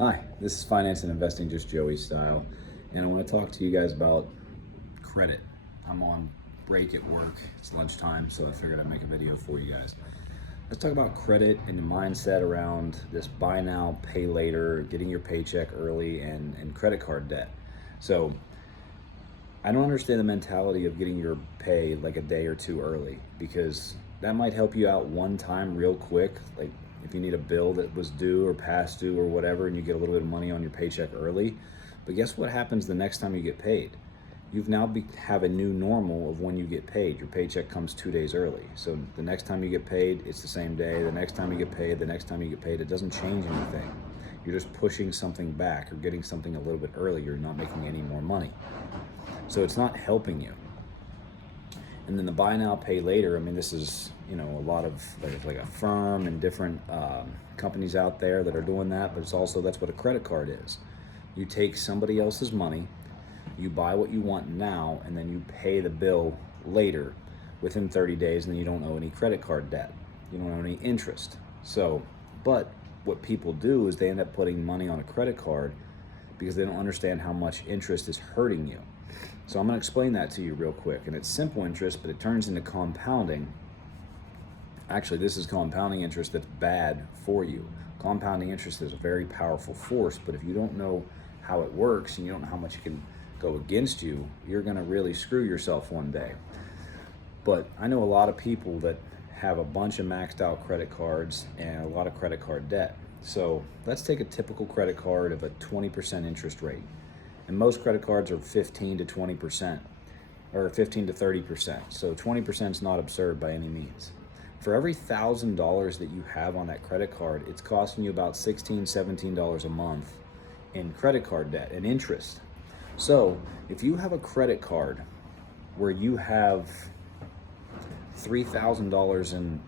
Hi, this is Finance and Investing Just Joey style, and I want to talk to you guys about credit. I'm on break at work, it's lunchtime, so I figured I'd make a video for you guys. Let's talk about credit and the mindset around this buy now, pay later, getting your paycheck early, and credit card debt. So, I don't understand the mentality of getting your pay like a day or two early, because that might help you out one time real quick. Like if you need a bill that was due or past due or whatever, and you get a little bit of money on your paycheck early. But guess what happens the next time you get paid? You've now have a new normal of when you get paid. Your paycheck comes 2 days early. So the next time you get paid, it's the same day. The next time you get paid, the next time you get paid, it doesn't change anything. You're just pushing something back or getting something a little bit earlier. You're not making any more money. So it's not helping you. And then the buy now, pay later. I mean, this is, a lot of like a firm and different companies out there that are doing that, but it's also, that's what a credit card is. You take somebody else's money, you buy what you want now, and then you pay the bill later within 30 days, and then you don't owe any credit card debt. You don't owe any interest. So, but what people do is they end up putting money on a credit card because they don't understand how much interest is hurting you. So I'm going to explain that to you real quick. And it's simple interest, but it turns into compounding. Actually, this is compounding interest that's bad for you. Compounding interest is a very powerful force, but if you don't know how it works and you don't know how much it can go against you, you're going to really screw yourself one day. But I know a lot of people that have a bunch of maxed out credit cards and a lot of credit card debt. So let's take a typical credit card of a 20% interest rate. And most credit cards are 15 to 20%, or 15 to 30%. So 20% is not absurd by any means. For every $1,000 that you have on that credit card, it's costing you about $16, $17 a month in credit card debt and interest. So if you have a credit card where you have $3,000 in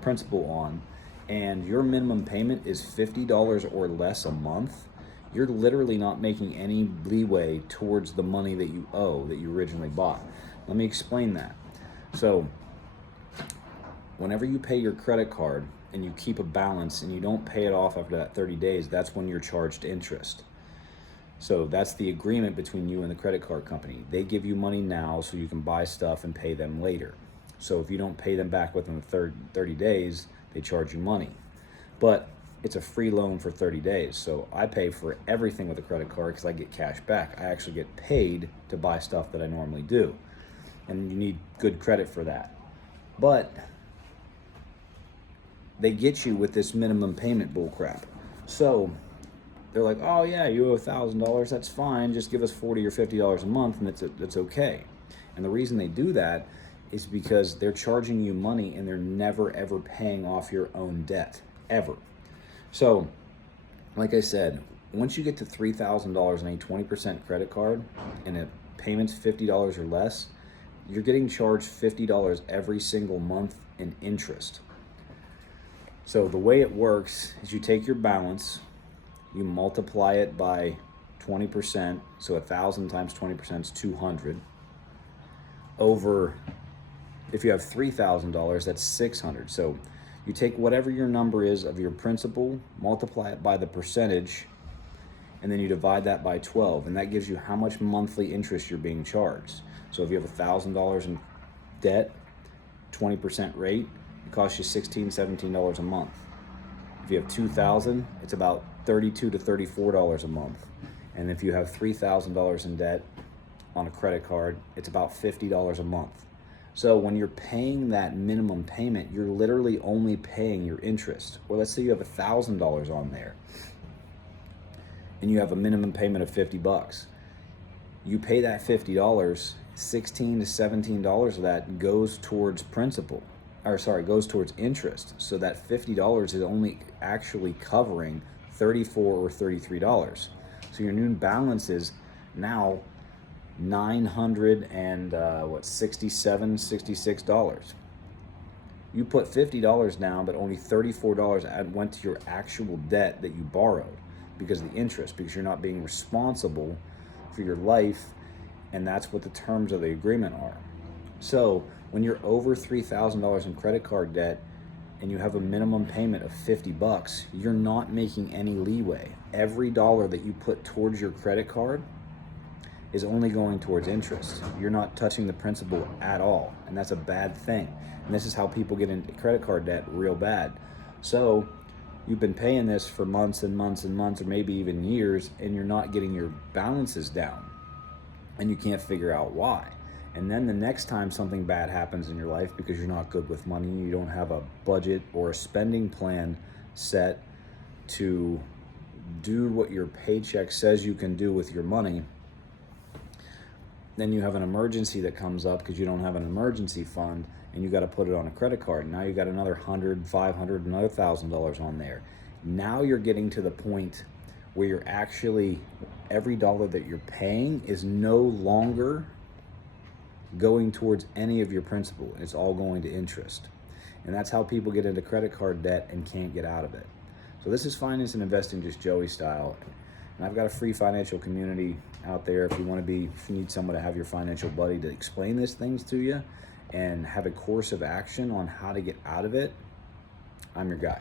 principal on, and your minimum payment is $50 or less a month, you're literally not making any leeway towards the money that you owe that you originally bought. Let me explain that. So whenever you pay your credit card and you keep a balance and you don't pay it off after that 30 days, that's when you're charged interest. So that's the agreement between you and the credit card company. They give you money now so you can buy stuff and pay them later. So if you don't pay them back within the 30 days, they charge you money. But it's a free loan for 30 days. So I pay for everything with a credit card because I get cash back. I actually get paid to buy stuff that I normally do. And you need good credit for that. But they get you with this minimum payment bullcrap. So they're like, oh yeah, you owe $1,000, that's fine. Just give us $40 or $50 a month and it's okay. And the reason they do that is because they're charging you money and they're never ever paying off your own debt, ever. So, like I said, once you get to $3,000 on a 20% credit card and a payment's $50 or less, you're getting charged $50 every single month in interest. So the way it works is you take your balance, you multiply it by 20%, so 1,000 times 20% is 200. Over, if you have $3,000, that's 600. So you take whatever your number is of your principal, multiply it by the percentage, and then you divide that by 12, and that gives you how much monthly interest you're being charged. So if you have $1,000 in debt, 20% rate, it costs you $16, $17 a month. If you have $2,000, it's about $32 to $34 a month. And if you have $3,000 in debt on a credit card, it's about $50 a month. So when you're paying that minimum payment, you're literally only paying your interest. Or let's say you have $1,000 on there and you have a minimum payment of $50. You pay that $50, $16 to $17 of that goes towards goes towards interest. So that $50 is only actually covering $34 or $33. So your new balance is now $967, $66. You put $50 down, but only $34 went to your actual debt that you borrowed because of the interest, because you're not being responsible for your life, and that's what the terms of the agreement are. So when you're over $3,000 in credit card debt and you have a minimum payment of 50 bucks, you're not making any leeway. Every dollar that you put towards your credit card is only going towards interest. You're not touching the principal at all, and that's a bad thing. And this is how people get into credit card debt real bad. So you've been paying this for months and months and months, or maybe even years, and you're not getting your balances down, and you can't figure out why. And then the next time something bad happens in your life because you're not good with money, you don't have a budget or a spending plan set to do what your paycheck says you can do with your money, then you have an emergency that comes up because you don't have an emergency fund, and you got to put it on a credit card. Now you got another $100, $500, another $1,000 on there. Now you're getting to the point where you're actually, every dollar that you're paying is no longer going towards any of your principal. It's all going to interest. And that's how people get into credit card debt and can't get out of it. So this is Finance and Investing Just Joey style. And I've got a free financial community out there if you need someone to have your financial buddy to explain these things to you and have a course of action on how to get out of it. I'm your guy.